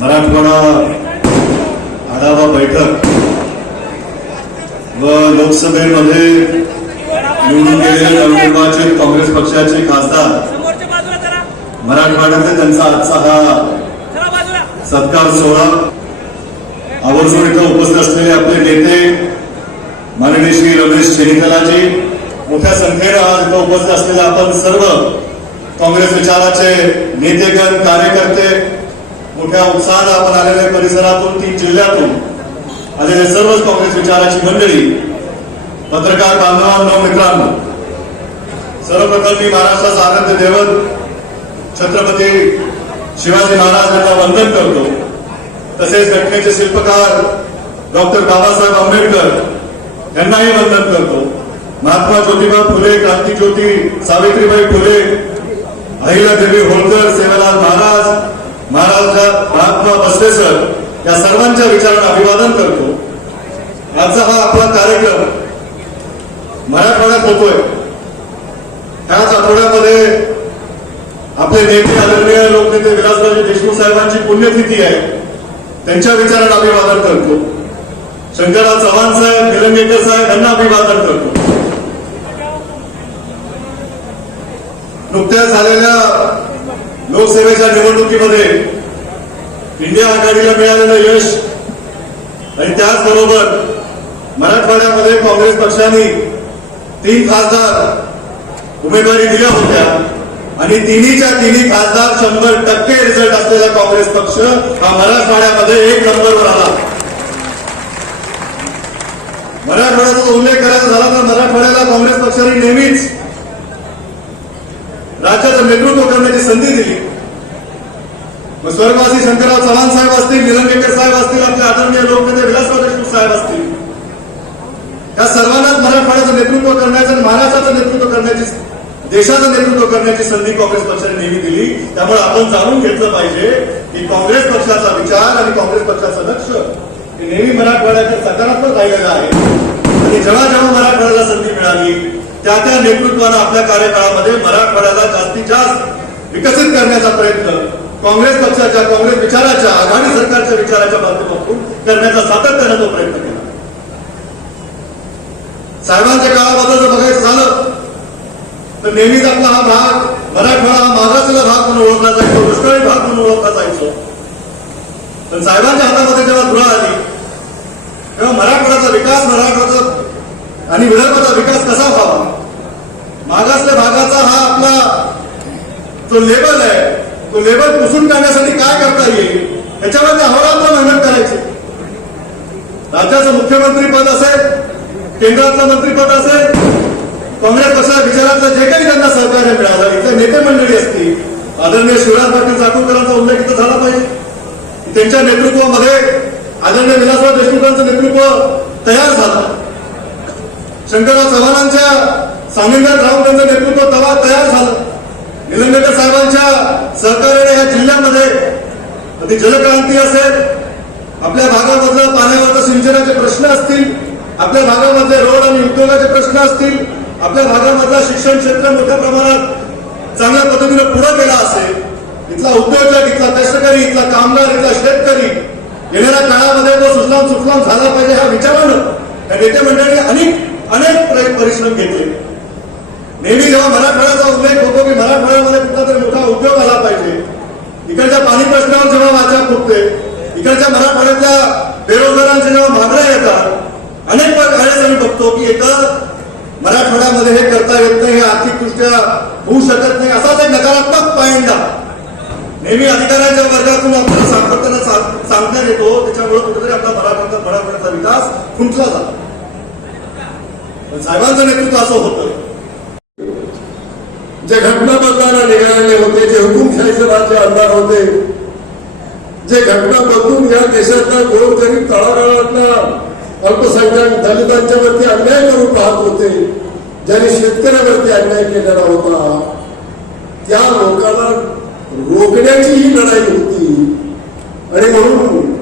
मराठवाडा आढावा बैठक व लोकसभेमध्ये निवडून गेलेले नवनिर्वाचित काँग्रेस पक्षाचे खासदार. समोरच्या त्यांचा आजचा हा सत्कार सोहळा. आवर्जून इथं उपस्थित असलेले आपले नेते माननीय श्री रमेश चेनिकलाजी मोठ्या संख्येनं आज इथं उपस्थित असलेले आपण सर्व काँग्रेस विचाराचे नेतेगण कार्यकर्ते मोठ्या उत्साहात आपण आलेल्या परिसरातून तीन जिल्ह्यातून. आलेले सर्वच काँग्रेस विचाराची मंडळी पत्रकार बांधवांनो मित्रांनो सर्वप्रथम मी महाराष्ट्राचा आनंद देवत छत्रपती शिवाजी महाराज यांना वंदन करतो. तसेच घटनेचे शिल्पकार डॉक्टर बाबासाहेब आंबेडकर यांनाही वंदन करतो. महात्मा ज्योतिबा फुले क्रांतीज्योती सावित्रीबाई फुले अहिल्यादेवी होळकर सेवालाल महाराज महाराजा महात्मा बसवेश्वर या सर्वांच्या विचारांना अभिवादन करतो. आजचा हा आपला कार्यक्रम मराठवाड्यात होतोय. ह्याच आठवड्यामध्ये आपले नेते आदरणीय लोकनेते विलासराजे देशमुख साहेबांची पुण्यतिथी आहे. त्यांच्या विचारांना अभिवादन करतो. शंकरराव चव्हाण साहेब निलंगेकर साहेब यांना अभिवादन करतो. नुकत्याच झालेल्या लोकसेवेच्या निवडणुकीमध्ये इंडिया आघाडीला मिळालेलं यश आणि त्याचबरोबर मराठवाड्यामध्ये काँग्रेस पक्षाने तीन खासदार उमेदवारी दिल्या होत्या आणि तिन्हीच्या तिन्ही खासदार शंभर टक्के रिझल्ट असलेला काँग्रेस पक्ष हा मराठवाड्यामध्ये एक नंबरवर आला. मराठवाड्याचा उल्लेख करायचा झाला तर मराठवाड्याला काँग्रेस पक्षाने नेहमीच राज्याचं नेतृत्व करण्याची संधी दिली. मग स्वर्गवासी शंकरराव चव्हाण साहेब असतील निलंगेकर साहेब असतील आपले आदरणीय लोकनेते विलासराव देशमुख साहेब असतील. या सर्वांनाच मराठवाड्याचं नेतृत्व करण्याचं आणि महाराष्ट्राचं नेतृत्व करण्याची देशाचं नेतृत्व करण्याची संधी काँग्रेस पक्षाने नेहमी दिली. त्यामुळे आपण जाणून घेतलं पाहिजे की काँग्रेस पक्षाचा विचार आणि काँग्रेस पक्षाचं लक्ष हे नेहमी मराठवाड्याच्या सकारात्मक राहिलेलं आहे. आणि जेव्हा जेव्हा मराठवाड्याला संधी मिळाली त्या त्या नेतृत्वानं आपल्या कार्यकाळामध्ये मराठवाड्याला जास्तीत जास्त विकसित करण्याचा प्रयत्न काँग्रेस पक्षाच्या काँग्रेस विचाराच्या आघाडी सरकारच्या विचाराच्या माध्यमातून करण्याचा सातत्यानं तो प्रयत्न केला. साहेबांच्या काळामध्ये जर बघायचं झालं तर नेहमीच आपला हा भाग मराठवाडा हा मागासलेला भाग म्हणून ओळखला जायचो दुष्काळी भाग म्हणून ओळखला जायचो. पण साहेबांच्या हातामध्ये जेव्हा धुळा आली तेव्हा मराठवाड्याचा विकास मराठवाड्याचा आणि विदर्भाचा विकास कसा व्हावा मागासल्या भागाचा हा आपला जो लेबल आहे. तो लेबल पुसून काढण्यासाठी काय करता येईल? त्याच्यामध्ये अहोरात्र मेहनत करायची. राज्याचं मुख्यमंत्री पद असेल केंद्रातलं मंत्रीपद असेल काँग्रेस पक्षाच्या विचारातलं जे काही त्यांना सहकार्य मिळालं इथले नेते मंडळी असतील आदरणीय शिवराज पाटील चाकूरकरांचा उल्लेख इथं झाला पाहिजे. त्यांच्या नेतृत्वामध्ये आदरणीय विलासराव देशमुखांचं नेतृत्व तयार झालं. शंकरराव चव्हाणांच्या सानिध्यात राहून त्यांचं नेतृत्व तवा तयार झालं. निलंगेकर साहेबांच्या सहकार्याने या जिल्ह्यामध्ये ती जलक्रांती असेल आपल्या भागामधलं पाण्यावरचं सिंचनाचे प्रश्न असतील आपल्या भागामधले रोड आणि उद्योगाचे प्रश्न असतील आपल्या भागामधला शिक्षण क्षेत्र मोठ्या प्रमाणात चांगल्या पद्धतीने पुढे गेला असेल इथला उद्योजक इथला कष्टकरी इथला कामगार इथला शेतकरी येणाऱ्या काळामध्ये तो सुफलाम सुफलाम झाला पाहिजे ह्या विचारानं या नेते मंडळाने अनेक अनेक परिश्रम घेतले. नेहमी जेव्हा मराठवाड्याचा उल्लेख होतो की मराठवाड्यामध्ये कुठला तरी मोठा उद्योग आला पाहिजे. इकडच्या पाणी प्रश्नावर जेव्हा वाचा फुटते इकडच्या मराठवाड्यातल्या बेरोजगारांच्या जेव्हा मागण्या येतात अनेक वेळेस आम्ही बघतो की एका मराठवाड्यामध्ये हे करता येत नाही हे आर्थिकदृष्ट्या होऊ शकत नाही असाच एक नकारात्मक पायंडा. नेहमी अधिकाऱ्यांच्या वर्गातून आपल्याला सातत्यानं सांगण्यात येतो त्याच्यामुळे कुठेतरी आपला मराठवाड्याचा मराठवाड्याचा विकास खुंटला जातो. साहेबांचं नेतृत्व असं होतं. जे घटना बदलायला निघालेले होते जे हुकुमशाहीचे राज्य आमदार होते जे घटना बदलून या देशातल्या गोरगरीब तळागाळातल्या अल्पसंख्याक दलितांच्या वरती अन्याय करून पाहत होते ज्यांनी शेतकऱ्यावरती अन्याय केलेला होता त्या लोकांना रोखण्याची ही लढाई होती. आणि म्हणून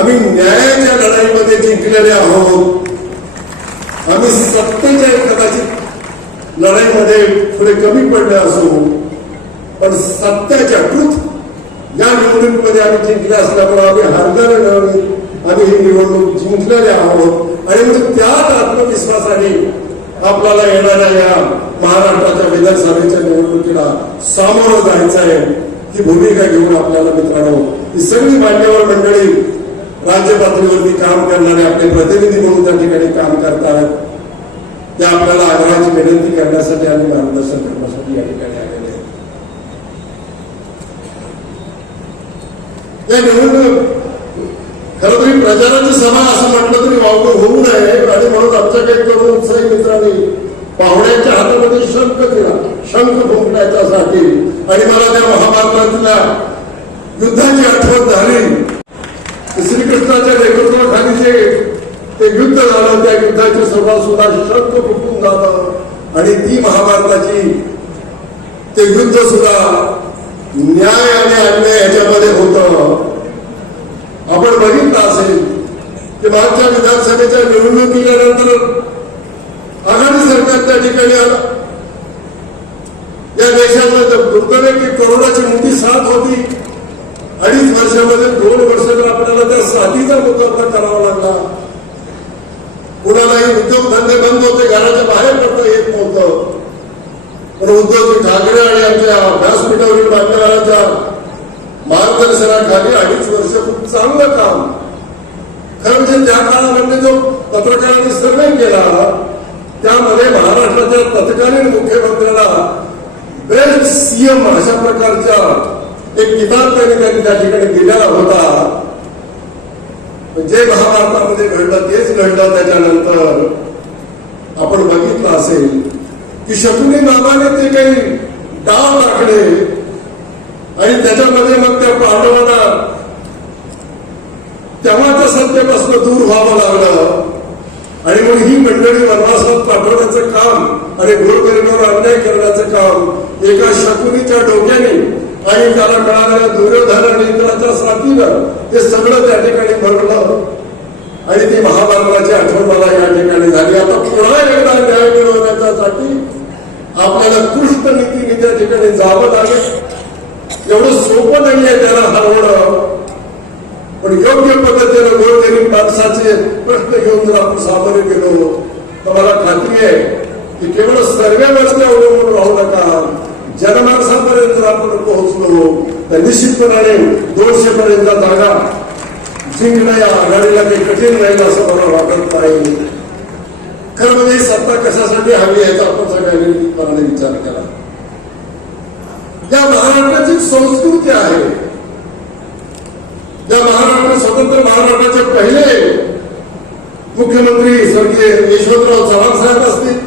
आम्ही न्यायाच्या लढाईमध्ये जिंकलेले आहोत. आम्ही सत्तेच्या लढाईमध्ये थोडे कमी पडले असो पण सत्याच्या ट्रुथ या निवडणुकीमध्ये आम्ही जिंकले असल्यामुळे आम्ही हारणार नाही आम्ही ही निवडणूक जिंकणारे आहोत. आणि म्हणून त्याच आत्मविश्वासाने आपल्याला येणाऱ्या या महाराष्ट्राच्या विधानसभेच्या निवडणुकीला सामोरं जायचं आहे. ही भूमिका घेऊन आपल्याला मित्रांनो ही सगळी मान्यवर मंडळी राज्य पातळीवरती काम करणारे आपले प्रतिनिधी म्हणून त्या ठिकाणी काम करतात. त्या आपल्याला आग्रहाची विनंती करण्यासाठी आणि मार्गदर्शन करण्यासाठी या ठिकाणी आलेले आहेत या निवडणूक खरं तुम्ही प्रचाराची सभा असं म्हटलं तरी वावग होऊ नये आणि म्हणून आमच्या काही तरुण उत्साही मित्रांनी पाहुण्याच्या हातामध्ये शंख दिला शंख फुंकण्याच्यासाठी आणि मला त्या महाभारतातल्या युद्धाची आठवण झाली. श्रीकृष्णाच्या नेतृत्वाखाली जे ते युद्ध झालं त्या युद्धाची सभा सुद्धा शंख फुटून जात आणि ती महाभारताची ते युद्ध सुद्धा न्याय आणि अन्याय ह्याच्यामध्ये होत. आपण बघितलं असेल की मागच्या विधानसभेच्या निवडणुकीच्या नंतर आघाडी सरकार त्या ठिकाणी आलं या देशाला दुर्दैव की करोनाची मोठी साथ होती अडीच वर्षामध्ये दोन वर्ष तर आपल्याला त्या साथीचा मुकाबला करावा लागला कुणालाही उद्योगधंदे बंद होते घराच्या बाहेर पडता येत नव्हतं पण उद्धवजी ठाकरे आणि आमच्या व्यासपीठावरील मान्यवरांच्या मार्गदर्शनाखाली अडीच वर्ष खूप चांगलं काम खरं म्हणजे त्या काळामध्ये जो पत्रकारांनी सर्वे केला त्यामध्ये महाराष्ट्राच्या तत्कालीन मुख्यमंत्र्याला बेस्ट सीएम अशा प्रकारच्या एक किताब त्यांनी त्यांनी त्या ठिकाणी दिलेला होता. जे महाभारतामध्ये घडलं तेच घडलं त्याच्यानंतर. आपण बघितलं असेल की शकुनी मामाने ते काही डाव टाकले आणि त्याच्यामध्ये मग त्या पांडवांना तेव्हाच्या सत्तेपासून दूर व्हावं लागलं. आणि मग ही मंडळी वनवासात पाठवण्याचं काम आणि गोरगरिबावर अन्याय करण्याचं काम एका शकुनीच्या डोक्याने आणि त्याला मिळालेल्या दुर्योधनाने इंद्राच्या साथीनं ते सगळं त्या ठिकाणी भरलं आणि ती महाभारताची आठवण मला या ठिकाणी झाली. आता पुन्हा एकदा न्याय मिळवण्याच्यासाठी आपल्याला कृष्ण नीतीने त्या ठिकाणी जावं लागेल. एवढं सोपं नाहीये त्याला हरवणं. पण योग्य पद्धतीने गोरगरीब माणसाचे प्रश्न घेऊन जर आपण सामोरे गेलो तर मला खात्री आहे की केवळ सर्वेवरती अवलंबून राहू नका. जनमानसापर्यंत जर आपण पोहोचलो तर निश्चितपणाने दोनशे पर्यंत जागा जिंकणं या आघाडीला काही कठीण राहील असं मला वाटत नाही. खरं म्हणजे सत्ता कशासाठी हवी याचा आपण सगळ्यांनी विचार केला. या महाराष्ट्राची संस्कृती आहे. या स्वातंत्र्य महाराष्ट्राचे पहिले मुख्यमंत्री स्वर्गीय यशवंतराव चव्हाण साहेब असतील.